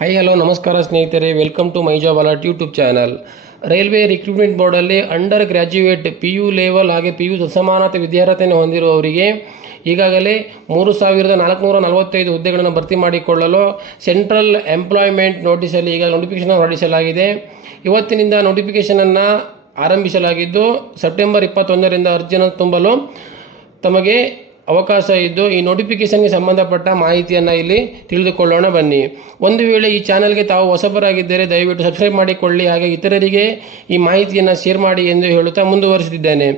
Hi hello ನಮಸ್ಕಾರ ಸ್ನೇಹಿತರೆ welcome to my job alert YouTube channel railway recruitment ಬೋರ್ಡಲ್ಲಿ under graduate P U level ಹಾಗೆ P U ಸಮಾನತೆ ವಿದ್ಯಾರ್ಹತೆಯನ್ನು ಹೊಂದಿರುವವರಿಗೆ ಈಗಾಗಲೇ ಮೂರು ಸಾವಿರದ ನಾಲ್ಕುನೂರ ನಲವತ್ತೈದು ಹುದ್ದೆಗಳನ್ನು ಭರ್ತಿ ಮಾಡಿಕೊಳ್ಳಲು ಸೆಂಟ್ರಲ್ ಎಂಪ್ಲಾಯ್ಮೆಂಟ್ ನೋಟಿಸಲ್ಲಿ ಈಗ ನೋಟಿಫಿಕೇಶನ್ ಹೊರಡಿಸಲಾಗಿದೆ. ಇವತ್ತಿನಿಂದ ನೋಟಿಫಿಕೇಷನನ್ನು ಆರಂಭಿಸಲಾಗಿದ್ದು ಸೆಪ್ಟೆಂಬರ್ ಇಪ್ಪತ್ತೊಂದರಿಂದ ಅರ್ಜಿಯನ್ನು ತುಂಬಲು ತಮಗೆ ಅವಕಾಶ ಇದ್ದು ಈ ನೋಟಿಫಿಕೇಷನ್ಗೆ ಸಂಬಂಧಪಟ್ಟ ಮಾಹಿತಿಯನ್ನು ಇಲ್ಲಿ ತಿಳಿದುಕೊಳ್ಳೋಣ ಬನ್ನಿ. ಒಂದು ವೇಳೆ ಈ ಚಾನಲ್ಗೆ ತಾವು ಹೊಸಬರಾಗಿದ್ದರೆ ದಯವಿಟ್ಟು ಸಬ್ಸ್ಕ್ರೈಬ್ ಮಾಡಿಕೊಳ್ಳಿ. ಹಾಗೆ ಇತರರಿಗೆ ಈ ಮಾಹಿತಿಯನ್ನು ಶೇರ್ ಮಾಡಿ ಎಂದು ಹೇಳುತ್ತಾ ಮುಂದುವರಿಸುತ್ತಿದ್ದೇನೆ.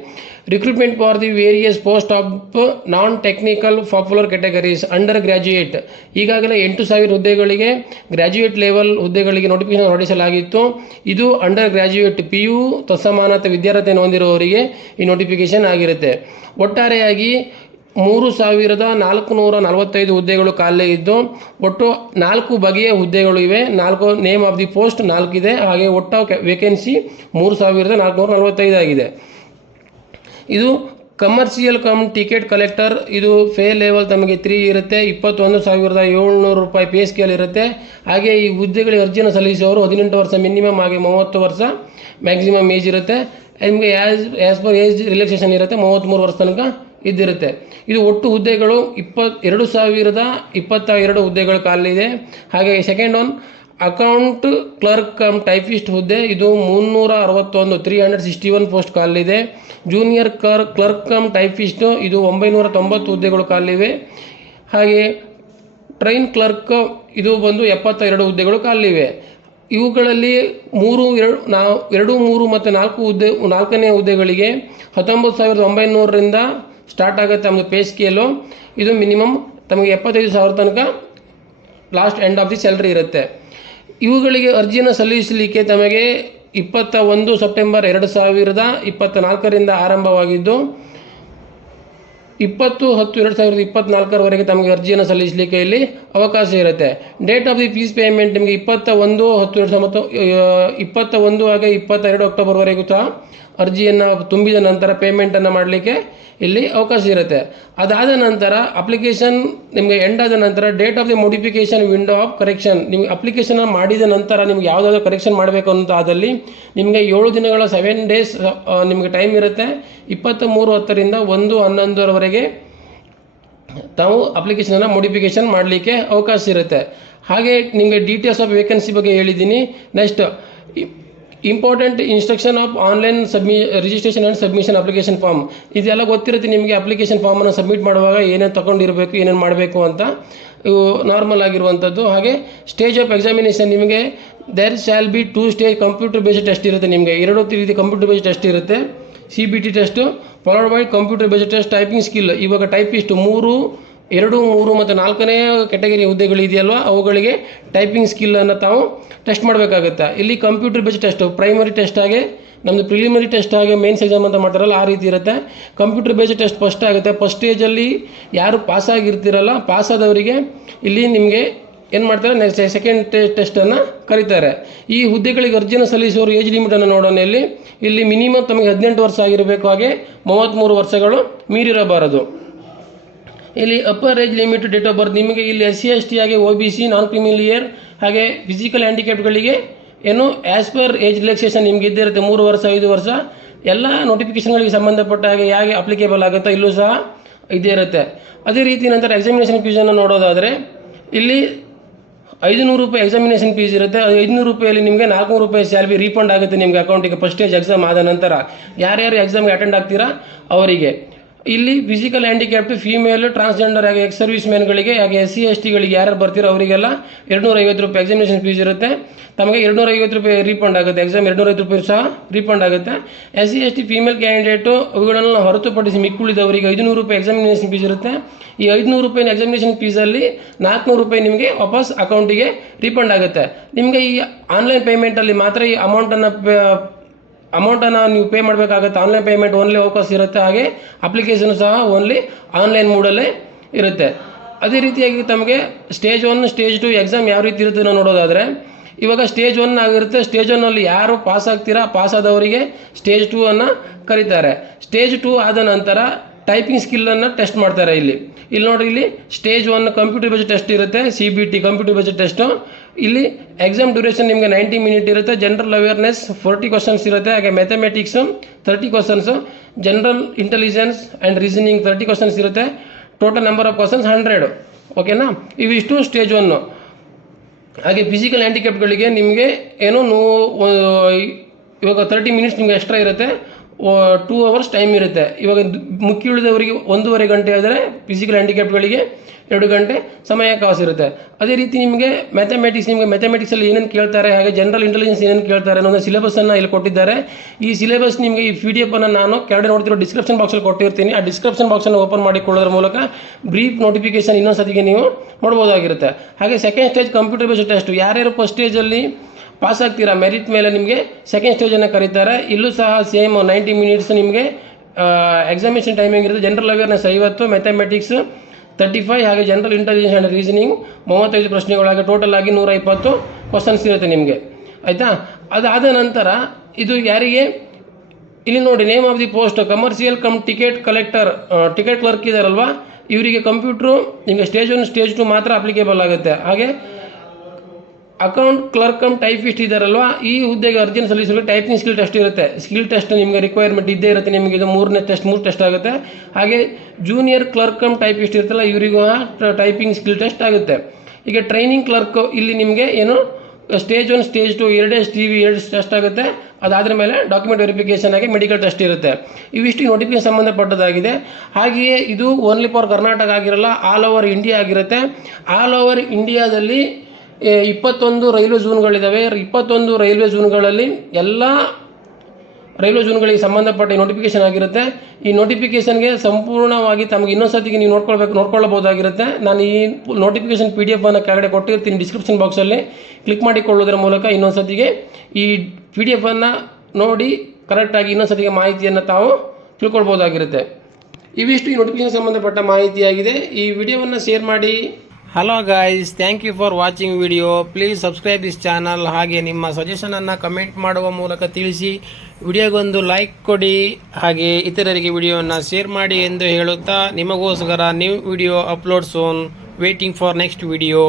Recruitment for the various post of non technical popular categories undergraduate ಈಗಾಗಲೇ ಎಂಟು ಸಾವಿರ ಹುದ್ದೆಗಳಿಗೆ ಗ್ರ್ಯಾಜುಯೇಟ್ ಲೆವೆಲ್ ಹುದ್ದೆಗಳಿಗೆ ನೋಟಿಫಿಕೇಶನ್ ಹೊರಡಿಸಲಾಗಿತ್ತು. ಇದು ಅಂಡರ್ ಗ್ರ್ಯಾಜುಯೇಟ್ ಪಿ ಯು ತತ್ಸಮಾನತೆ ವಿದ್ಯಾರ್ಹತೆಯನ್ನು ಹೊಂದಿರುವವರಿಗೆ ಈ ನೋಟಿಫಿಕೇಶನ್ ಆಗಿರುತ್ತೆ. ಒಟ್ಟಾರೆಯಾಗಿ ಮೂರು ಸಾವಿರದ ನಾಲ್ಕುನೂರ ನಲವತ್ತೈದು ಹುದ್ದೆಗಳು ಖಾಲಿ ಇದ್ದು, ಒಟ್ಟು ನಾಲ್ಕು ಬಗೆಯ ಹುದ್ದೆಗಳು ಇವೆ. ನಾಲ್ಕು ನೇಮ್ ಆಫ್ ದಿ ಪೋಸ್ಟ್ ನಾಲ್ಕಿದೆ. ಹಾಗೆ ಒಟ್ಟು ವೇಕೆನ್ಸಿ ಮೂರು ಸಾವಿರದ ನಾಲ್ಕುನೂರ ನಲವತ್ತೈದು ಆಗಿದೆ. ಇದು ಕಮರ್ಷಿಯಲ್ ಕಮ್ ಟಿಕೆಟ್ ಕಲೆಕ್ಟರ್ ಇದು ಫೇ ಲೆವೆಲ್ ತಮಗೆ ತ್ರೀ ಇರುತ್ತೆ. ಇಪ್ಪತ್ತೊಂದು ಸಾವಿರದ ಏಳ್ನೂರು ರೂಪಾಯಿ ಪೇ ಸ್ಕೇಲ್ ಇರುತ್ತೆ. ಹಾಗೆ ಈ ಹುದ್ದೆಗಳಿಗೆ ಅರ್ಜಿಯನ್ನು ಸಲ್ಲಿಸುವವರು ಹದಿನೆಂಟು ವರ್ಷ ಮಿನಿಮಮ್ ಹಾಗೆ ಮೂವತ್ತು ವರ್ಷ ಮ್ಯಾಕ್ಸಿಮಮ್ ಏಜ್ ಇರುತ್ತೆ. ನಿಮಗೆ as as per age relaxation ಇರುತ್ತೆ ಮೂವತ್ತ್ಮೂರು ವರ್ಷ ತನಕ. ಇದ್ದಿರುತ್ತೆ. ಇದು ಒಟ್ಟು ಹುದ್ದೆಗಳು ಇಪ್ಪತ್, ಎರಡು ಸಾವಿರದ ಇಪ್ಪತ್ತ ಎರಡು ಹುದ್ದೆಗಳು ಖಾಲಿ ಇದೆ. ಹಾಗೆ second one account clerk cum typist ಹುದ್ದೆ, ಇದು ಮುನ್ನೂರ ಅರವತ್ತೊಂದು three hundred sixty one post ಖಾಲಿದೆ junior ಕರ್ ಕ್ಲರ್ಕ್ ಕಮ್ ಟೈಪಿಸ್ಟು ಇದು ಒಂಬೈನೂರ ತೊಂಬತ್ತು ಹುದ್ದೆಗಳು ಖಾಲಿವೆ ಹಾಗೆ ಟ್ರೈನ್ ಕ್ಲರ್ಕ್ ಇದು ಬಂದು ಎಪ್ಪತ್ತ ಎರಡು ಹುದ್ದೆಗಳು ಖಾಲಿವೆ ಇವುಗಳಲ್ಲಿ ಮೂರು, ಎರಡು, ನಾವು, ಎರಡು, ಮೂರು ಮತ್ತು ನಾಲ್ಕು ಹುದ್ದೆ, ನಾಲ್ಕನೇ ಹುದ್ದೆಗಳಿಗೆ ಹತ್ತೊಂಬತ್ತು ಸಾವಿರದ ಒಂಬೈನೂರರಿಂದ ಸ್ಟಾರ್ಟ್ ಆಗುತ್ತೆ ನಮ್ಮದು ಪೇ ಸ್ಕೇಲು. ಇದು ಮಿನಿಮಮ್ ತಮಗೆ ಎಪ್ಪತ್ತೈದು ಸಾವಿರ ತನಕ last end of the salary ಇರುತ್ತೆ. ಇವುಗಳಿಗೆ ಅರ್ಜಿಯನ್ನು ಸಲ್ಲಿಸಲಿಕ್ಕೆ ತಮಗೆ ಇಪ್ಪತ್ತ ಒಂದು ಸೆಪ್ಟೆಂಬರ್ ಎರಡು ಸಾವಿರದ ಇಪ್ಪತ್ತ ನಾಲ್ಕರಿಂದ ಆರಂಭವಾಗಿದ್ದು, ಇಪ್ಪತ್ತು ಹತ್ತು ಎರಡು ಸಾವಿರದ ಇಪ್ಪತ್ತ್ನಾಲ್ಕರವರೆಗೆ ತಮಗೆ ಅರ್ಜಿಯನ್ನು ಸಲ್ಲಿಸಲಿಕ್ಕೆ ಇಲ್ಲಿ ಅವಕಾಶ ಇರುತ್ತೆ. Date of the fees payment ನಿಮಗೆ ಇಪ್ಪತ್ತ ಒಂದು ಹತ್ತು ಎರಡು ಸಾವಿರದ ಇಪ್ಪತ್ತ ಒಂದು ಹಾಗೆ ಇಪ್ಪತ್ತೆರಡು ಅಕ್ಟೋಬರ್ವರೆಗೂ ಸಹ ಅರ್ಜಿಯನ್ನು ತುಂಬಿದ ನಂತರ ಪೇಮೆಂಟನ್ನು ಮಾಡಲಿಕ್ಕೆ ಇಲ್ಲಿ ಅವಕಾಶ ಇರುತ್ತೆ. ಅದಾದ ನಂತರ ಅಪ್ಲಿಕೇಶನ್ ನಿಮಗೆ ಎಂಡ್ ಆದ ನಂತರ date of the modification window of correction ನಿಮಗೆ ಅಪ್ಲಿಕೇಶನ್ ಮಾಡಿದ ನಂತರ ನಿಮ್ಗೆ ಯಾವುದಾದ್ರು ಕರೆಕ್ಷನ್ ಮಾಡಬೇಕು ಅಂತ ಆದಲ್ಲಿ ನಿಮಗೆ ಏಳು ದಿನಗಳ ಸೆವೆನ್ ಡೇಸ್ ನಿಮಗೆ ಟೈಮ್ ಇರುತ್ತೆ. ಇಪ್ಪತ್ತ ಮೂರು ಹತ್ತರಿಂದ ಒಂದು ಹನ್ನೊಂದರವರೆಗೆ ತಾವು ಅಪ್ಲಿಕೇಶನನ್ನು ಮೋಡಿಫಿಕೇಶನ್ ಮಾಡಲಿಕ್ಕೆ ಅವಕಾಶ ಇರುತ್ತೆ. ಹಾಗೆ ನಿಮಗೆ ಡೀಟೇಲ್ಸ್ ಆಫ್ ವೇಕೆನ್ಸಿ ಬಗ್ಗೆ ಹೇಳಿದ್ದೀನಿ. Next important instruction of online submit registration and submission application form ಇದೆಲ್ಲ ಗೊತ್ತಿರುತ್ತೆ ನಿಮಗೆ ಅಪ್ಲಿಕೇಶನ್ ಫಾರ್ಮನ್ನು ಸಬ್ಮಿಟ್ ಮಾಡುವಾಗ ಏನೇನು ತಗೊಂಡಿರಬೇಕು, ಏನೇನು ಮಾಡಬೇಕು ಅಂತ. ಇವು ನಾರ್ಮಲ್ ಆಗಿರುವಂಥದ್ದು. ಹಾಗೆ ಸ್ಟೇಜ್ ಆಫ್ ಎಕ್ಸಾಮಿನೇಷನ್ ನಿಮಗೆ there shall be two stage computer based test ಇರುತ್ತೆ ನಿಮಗೆ. ಎರಡು ರೀತಿ ಕಂಪ್ಯೂಟರ್ ಬೇಸ್ಡ್ ಟೆಸ್ಟ್ ಇರುತ್ತೆ. C B T test followed by computer based test typing skill ಇವಾಗ ಟೈಪಿಸ್ಟ್ ಮೂರು ಎರಡು, ಮೂರು ಮತ್ತು ನಾಲ್ಕನೇ ಕೆಟಗರಿ ಹುದ್ದೆಗಳು ಇದೆಯಲ್ವ ಅವುಗಳಿಗೆ ಟೈಪಿಂಗ್ ಸ್ಕಿಲ್ಲನ್ನು ತಾವು ಟೆಸ್ಟ್ ಮಾಡಬೇಕಾಗುತ್ತೆ? ಇಲ್ಲಿ computer based test primary test ಆಗಿ ನಮ್ಮದು ಪ್ರಿಲಿಮರಿ ಟೆಸ್ಟ್ ಆಗಿ ಮೇನ್ಸ್ ಎಕ್ಸಾಮ್ ಅಂತ ಮಾಡ್ತಾರಲ್ಲ, ಆ ರೀತಿ ಇರುತ್ತೆ. ಕಂಪ್ಯೂಟರ್ ಬೇಸ್ಡ್ ಟೆಸ್ಟ್ ಫಸ್ಟ್ ಆಗುತ್ತೆ. ಫಸ್ಟ್ ಸ್ಟೇಜಲ್ಲಿ ಯಾರು ಪಾಸ್ ಆಗಿರ್ತೀರಲ್ಲ ಪಾಸ್ ಆದವರಿಗೆ ಇಲ್ಲಿ ನಿಮಗೆ ಏನು ಮಾಡ್ತಾರೆ? ನೆಕ್ಸ್ಟ್ ಸೆಕೆಂಡ್ ಟೆ ಟೆಸ್ಟನ್ನು ಕರೀತಾರೆ. ಈ ಹುದ್ದೆಗಳಿಗೆ ಅರ್ಜಿನ ಸಲ್ಲಿಸುವವರು ಏಜ್ ಲಿಮಿಟನ್ನು ನೋಡೋಣ ಇಲ್ಲಿ. ಇಲ್ಲಿ ಮಿನಿಮಮ್ ತಮಗೆ ಹದಿನೆಂಟು ವರ್ಷ ಆಗಿರಬೇಕು ಹಾಗೆ ಮೂವತ್ತ್ಮೂರು ವರ್ಷಗಳು ಮೀರಿರಬಾರದು. ಇಲ್ಲಿ upper age limit date of birth ನಿಮಗೆ ಇಲ್ಲಿ ಎಸ್ ಸಿ ಎಸ್ ಟಿ ಹಾಗೆ ಒ ಬಿ ಸಿ ನಾನ್ ಕ್ರಿಮಿಲಿಯರ್ ಹಾಗೆ ಫಿಸಿಕಲ್ ಹ್ಯಾಂಡಿಕ್ಯಾಪ್ಗಳಿಗೆ ಏನು ಆ್ಯಸ್ ಪರ್ ಏಜ್ ರಿಲ್ಯಾಕ್ಸೇಷನ್ ನಿಮ್ಗೆ ಇದ್ದಿರುತ್ತೆ ಮೂರು ವರ್ಷ, ಐದು ವರ್ಷ, ಎಲ್ಲ ನೋಟಿಫಿಕೇಷನ್ಗಳಿಗೆ ಸಂಬಂಧಪಟ್ಟ ಹಾಗೆ ಹೇಗೆ ಅಪ್ಲಿಕೇಬಲ್ ಆಗುತ್ತೋ ಇಲ್ಲೂ ಸಹ ಇದೇ ಇರುತ್ತೆ. ಅದೇ ರೀತಿ ನಂತರ ಎಕ್ಸಾಮಿನೇಷನ್ ಫೀಸನ್ನು ನೋಡೋದಾದರೆ, ಇಲ್ಲಿ ಐದುನೂರು ರೂಪಾಯಿ ಎಕ್ಸಾಮಿನೇಷನ್ ಫೀಸ್ ಇರುತ್ತೆ. ಅದು ಐದುನೂರು ರೂಪಾಯಲ್ಲಿ ನಿಮಗೆ ನಾಲ್ಕುನೂರು ರೂಪಾಯಿ ಸ್ಯಾಲ್ರಿ ರೀಫಂಡ್ ಆಗುತ್ತೆ ನಿಮಗೆ ಅಕೌಂಟಿಗೆ ಫಸ್ಟ್ ಸ್ಟೇಜ್ ಎಕ್ಸಾಮ್ ಆದ ನಂತರ. ಯಾರ್ಯಾರು ಎಕ್ಸಾಮ್ಗೆ ಅಟೆಂಡ್ ಆಗ್ತೀರಾ ಅವರಿಗೆ. ಇಲ್ಲಿ ಫಿಸಿಕಲ್ ಹ್ಯಾಂಡಿಕ್ಯಾಪ್ಟ್ ಫೀಮೇಲ್ ಟ್ರಾನ್ಸ್ಜೆಂಡರ್ ಹಾಗೆ ಎಕ್ಸ್ ಸರ್ವಿಸ್ ಮ್ಯಾನ್ಗಳಿಗೆ ಹಾಗೆ ಎಸ್ ಸಿ ಎಸ್ ಟಿಗಳಿಗೆ ಯಾರು ಬರ್ತೀರೋ ಅವರಿಗೆಲ್ಲ ಎರಡುನೂರ ಐವತ್ತು ರೂಪಾಯಿ ಎಕ್ಸಾಮಿನೇಷನ್ ಫೀಸ್ ಇರುತ್ತೆ. ತಮಗೆ ಎರಡುನೂರ ಐವತ್ತು ರೂಪಾಯಿ ರೀಫಂಡ್ ಆಗುತ್ತೆ. ಎಕ್ಸಾಮ್ ಎರಡುನೂರ ಐವತ್ತು ರೂಪಾಯಿ ಸಹ ರೀಫಂಡ್ ಆಗುತ್ತೆ. S C S T female candidate ಅವುಗಳನ್ನು ಹೊರತುಪಡಿಸಿ ಮಿಕ್ಕುಳಿದವರಿಗೆ ಐದುನೂರು ರೂಪಾಯಿ ಎಕ್ಸಾಮಿನೇಷನ್ ಫೀಸ್ ಇರುತ್ತೆ. ಈ ಐದುನೂರು ರೂಪಾಯಿ ಎಕ್ಸಾಮಿನೇಷನ್ ಫೀಸಲ್ಲಿ ನಾಲ್ಕುನೂರು ರೂಪಾಯಿ ನಿಮಗೆ ವಾಪಸ್ ಅಕೌಂಟಿಗೆ ರೀಫಂಡ್ ಆಗುತ್ತೆ. ನಿಮಗೆ ಈ ಆನ್ಲೈನ್ ಪೇಮೆಂಟಲ್ಲಿ ಮಾತ್ರ ಈ ಅಮೌಂಟನ್ನು ಅಮೌಂಟನ್ನು ನೀವು ಪೇ ಮಾಡಬೇಕಾಗುತ್ತೆ. ಆನ್ಲೈನ್ ಪೇಮೆಂಟ್ ಓನ್ಲಿ ಅವಕಾಶ ಇರುತ್ತೆ. ಹಾಗೆ ಅಪ್ಲಿಕೇಶನ್ ಸಹ ಓನ್ಲಿ ಆನ್ಲೈನ್ ಮೂಡಲ್ಲೇ ಇರುತ್ತೆ. ಅದೇ ರೀತಿಯಾಗಿ ತಮಗೆ stage one stage two exam ಯಾವ ರೀತಿ ಇರುತ್ತೆ ನಾವು ನೋಡೋದಾದರೆ, ಇವಾಗ ಸ್ಟೇಜ್ ಒನ್ ಆಗಿರುತ್ತೆ. ಸ್ಟೇಜ್ ಒನ್ನಲ್ಲಿ ಯಾರು ಪಾಸ್ ಆಗ್ತೀರಾ? ಪಾಸ್ ಆದವರಿಗೆ ಸ್ಟೇಜ್ ಟೂ ಅನ್ನು ಕರೀತಾರೆ. ಸ್ಟೇಜ್ ಟೂ ಆದ ನಂತರ ಟೈಪಿಂಗ್ ಸ್ಕಿಲ್ಲನ್ನು ಟೆಸ್ಟ್ ಮಾಡ್ತಾರೆ ಇಲ್ಲಿ. ಇಲ್ಲಿ ನೋಡಿ ಇಲ್ಲಿ stage one computer based test ಇರುತ್ತೆ C B T computer based test ಇಲ್ಲಿ ಎಕ್ಸಾಮ್ ಡ್ಯೂರೇಷನ್ ನಿಮಗೆ ನೈಂಟಿ ಮಿನಿಟ್ ಇರುತ್ತೆ ಜನರಲ್ ಅವೇರ್ನೆಸ್ ಫೋರ್ಟಿ ಕ್ವಶನ್ಸ್ ಇರುತ್ತೆ, ಹಾಗೆ mathematics thirty questions general intelligence and reasoning thirty questions ಇರುತ್ತೆ total number of questions hundred ಓಕೆನಾ ಇವಿಷ್ಟು stage one ಹಾಗೆ ಫಿಸಿಕಲ್ ಹ್ಯಾಂಡಿಕ್ಯಾಪ್ಗಳಿಗೆ ನಿಮಗೆ ಏನು ನೂ ಇವಾಗ ತರ್ಟಿ ಮಿನಿಟ್ಸ್ ನಿಮ್ಗೆ ಎಕ್ಸ್ಟ್ರಾ ಇರುತ್ತೆ. ಟೂ ಅವರ್ಸ್ ಟೈಮ್ ಇರುತ್ತೆ. ಇವಾಗ ಮುಖ್ಯ ಉಳಿದವರಿಗೆ ಒಂದೂವರೆ ಗಂಟೆ ಆದರೆ ಫಿಸಿಕಲ್ ಹ್ಯಾಂಡಿಕ್ಯಾಪ್ಗಳಿಗೆ ಎರಡು ಗಂಟೆ ಸಮಯ ಇರುತ್ತೆ. ಅದೇ ರೀತಿ ನಿಮಗೆ ಮ್ಯಾಥಮೆಟಿಕ್ಸ್ ನಿಮಗೆ ಮ್ಯಾಥಮೆಟಿಕ್ಸಲ್ಲಿ ಏನೇನು ಕೇಳ್ತಾರೆ, ಹಾಗೆ ಜನರಲ್ ಇಂಟೆಲಿಜೆನ್ಸ್ ಏನೇನು ಕೇಳ್ತಾರೆ ಅನ್ನೋದು ಸಿಲೆಬಸನ್ನು ಇಲ್ಲಿ ಕೊಟ್ಟಿದ್ದಾರೆ. ಈ ಸಿಲೆಬಸ್ ನಿಮಗೆ ಈ ಪಿ ಡಿ ಎಫ್ ಅನ್ನು ನಾನು ಕೆಳಗಡೆ ನೋಡ್ತಿರೋ ಡಿಸ್ಕ್ರಿಪ್ಷನ್ ಬಾಕ್ಸಲ್ಲಿ ಕೊಟ್ಟಿರ್ತೀನಿ. ಆ ಡಿಸ್ಕ್ರಿಪ್ಷನ್ ಬಾಕ್ಸನ್ನು ಓಪನ್ ಮಾಡಿಕೊಳ್ಳೋದ್ರ ಮೂಲಕ ಬ್ರೀಫ್ ನೋಟಿಫಿಕೇಶನ್ ಇನ್ನೊಂದು ಸತಿಗೆ ನೀವು ನೋಡ್ಬೋದಾಗಿರುತ್ತೆ. ಹಾಗೆ second stage computer based test ಯಾರ್ಯಾರು ಫಸ್ಟ್ ಸ್ಟೇಜಲ್ಲಿ ಪಾಸ್ ಆಗ್ತೀರಾ ಮೆರಿಟ್ ಮೇಲೆ ನಿಮಗೆ? ಸೆಕೆಂಡ್ ಸ್ಟೇಜನ್ನು ಕರೀತಾರೆ. ಇಲ್ಲೂ ಸಹ ಸೇಮ್ ನೈಂಟಿ ಮಿನಿಟ್ಸ್ ನಿಮಗೆ ಎಕ್ಸಾಮಿನೇಷನ್ ಟೈಮಿಂಗ್ ಇರುತ್ತೆ. ಜನರಲ್ ಅವೇರ್ನೆಸ್ ಐವತ್ತು ಮ್ಯಾಥಮೆಟಿಕ್ಸ್ ತರ್ಟಿ ಫೈವ್ ಹಾಗೆ ಜನರಲ್ ಇಂಟೆಲಿಜೆನ್ಸ್ ಆ್ಯಂಡ್ ರೀಸನಿಂಗ್ ಮೂವತ್ತೈದು ಪ್ರಶ್ನೆಗಳಾಗಿ ಟೋಟಲ್ ಆಗಿ ನೂರ ಇಪ್ಪತ್ತು ಕ್ವಶನ್ಸ್ ಇರುತ್ತೆ ನಿಮಗೆ. ಆಯಿತಾ? ಅದಾದ ನಂತರ ಇದು ಯಾರಿಗೆ? ಇಲ್ಲಿ ನೋಡಿ name of the post commercial cum ticket collector ticket clerk ಇದಾರಲ್ವಾ? ಇವರಿಗೆ ಕಂಪ್ಯೂಟ್ರು ನಿಮಗೆ ಸ್ಟೇಜ್ ಒನ್ ಸ್ಟೇಜ್ ಟು ಮಾತ್ರ ಅಪ್ಲಿಕೇಬಲ್ ಆಗುತ್ತೆ. ಹಾಗೆ ಅಕೌಂಟ್ ಕ್ಲರ್ಕ್ ಕಮ್ ಟೈಪಿಸ್ಟ್ ಇದ್ದಾರಲ್ವಾ ಈ ಹುದ್ದೆಗೆ ಅರ್ಜಿನ ಸಲ್ಲಿಸಲು ಟೈಪಿಂಗ್ ಸ್ಕಿಲ್ ಟೆಸ್ಟ್ ಇರುತ್ತೆ. ಸ್ಕಿಲ್ ಟೆಸ್ಟ್ ನಿಮಗೆ ರಿಕ್ವೈರ್ಮೆಂಟ್ ಇದ್ದೇ ಇರುತ್ತೆ, ನಿಮಗೆ ಇದು ಮೂರನೇ ಟೆಸ್ಟ್ ಮೂರು ಟೆಸ್ಟ್ ಆಗುತ್ತೆ. ಹಾಗೆ ಜೂನಿಯರ್ ಕ್ಲರ್ಕ್ ಕಮ್ ಟೈಪಿಸ್ಟ್ ಇರುತ್ತಲ್ಲ, ಇವರಿಗೂ ಟೈಪಿಂಗ್ ಸ್ಕಿಲ್ ಟೆಸ್ಟ್ ಆಗುತ್ತೆ. ಈಗ ಟ್ರೈನಿಂಗ್ ಕ್ಲರ್ಕ್ ಇಲ್ಲಿ ನಿಮಗೆ ಏನು ಸ್ಟೇಜ್ ಒನ್ ಸ್ಟೇಜ್ ಟು ಎರಡೇ ಟಿ ವಿ ಎರಡು ಟೆಸ್ಟ್ ಆಗುತ್ತೆ. ಅದಾದ್ರ ಮೇಲೆ ಡಾಕ್ಯುಮೆಂಟ್ ವೆರಿಫಿಕೇಶನ್ ಆಗಿ ಮೆಡಿಕಲ್ ಟೆಸ್ಟ್ ಇರುತ್ತೆ. ಇವಿಷ್ಟು ನೋಟಿಫಿಕೇಶನ್ ಸಂಬಂಧಪಟ್ಟದಾಗಿದೆ ಹಾಗೆಯೇ ಇದು ಓನ್ಲಿ ಫಾರ್ ಕರ್ನಾಟಕ ಆಗಿರಲ್ಲ ಆಲ್ ಓವರ್ ಇಂಡಿಯಾ ಆಗಿರುತ್ತೆ. ಆಲ್ ಓವರ್ ಇಂಡಿಯಾದಲ್ಲಿ ಇಪ್ಪತ್ತೊಂದು ರೈಲ್ವೆ ಝೋನ್ಗಳಿದ್ದಾವೆ ಇಪ್ಪತ್ತೊಂದು ರೈಲ್ವೆ ಝೋನ್ಗಳಲ್ಲಿ ಎಲ್ಲ ರೈಲ್ವೆ ಝೋನ್ಗಳಿಗೆ ಸಂಬಂಧಪಟ್ಟ ನೋಟಿಫಿಕೇಶನ್ ಆಗಿರುತ್ತೆ. ಈ ನೋಟಿಫಿಕೇಶನ್ಗೆ ಸಂಪೂರ್ಣವಾಗಿ ತಮಗೆ ಇನ್ನೊಂದು ಸತಿಗೆ ನೀವು ನೋಡ್ಕೊಳ್ಬೇಕು ನೋಡ್ಕೊಳ್ಳಬಹುದಾಗಿರುತ್ತೆ ನಾನು ಈ ನೋಟಿಫಿಕೇಶನ್ ಪಿ ಡಿ ಎಫ್ ಅನ್ನು ಕೆಳಗಡೆ ಕೊಟ್ಟಿರ್ತೀನಿ ಡಿಸ್ಕ್ರಿಪ್ಷನ್ ಬಾಕ್ಸಲ್ಲಿ ಕ್ಲಿಕ್ ಮಾಡಿಕೊಳ್ಳೋದ್ರ ಮೂಲಕ ಇನ್ನೊಂದು ಸತಿಗೆ ಈ ಪಿ ಡಿ ಎಫ್ ಅನ್ನು ನೋಡಿ ಕರೆಕ್ಟಾಗಿ ಇನ್ನೊಂದು ಸತಿಗೆ ಮಾಹಿತಿಯನ್ನು ತಾವು ತಿಳ್ಕೊಳ್ಬೋದಾಗಿರುತ್ತೆ ಇವಿಷ್ಟು ಈ ನೋಟಿಫಿಕೇಶನ್ ಸಂಬಂಧಪಟ್ಟ ಮಾಹಿತಿಯಾಗಿದೆ. ಈ ವಿಡಿಯೋವನ್ನು ಶೇರ್ ಮಾಡಿ. Hello guys thank you for watching video please subscribe this channel ಹಾಗೆ ನಿಮ್ಮ ಸಜೆಷನನ್ನು ಕಮೆಂಟ್ ಮಾಡುವ ಮೂಲಕ ತಿಳಿಸಿ. ವಿಡಿಯೋಗೊಂದು ಲೈಕ್ ಕೊಡಿ. ಹಾಗೆ ಇತರರಿಗೆ ವಿಡಿಯೋವನ್ನು ಶೇರ್ ಮಾಡಿ ಎಂದು ಹೇಳುತ್ತಾ ನಿಮಗೋಸ್ಕರ new video upload soon waiting for next video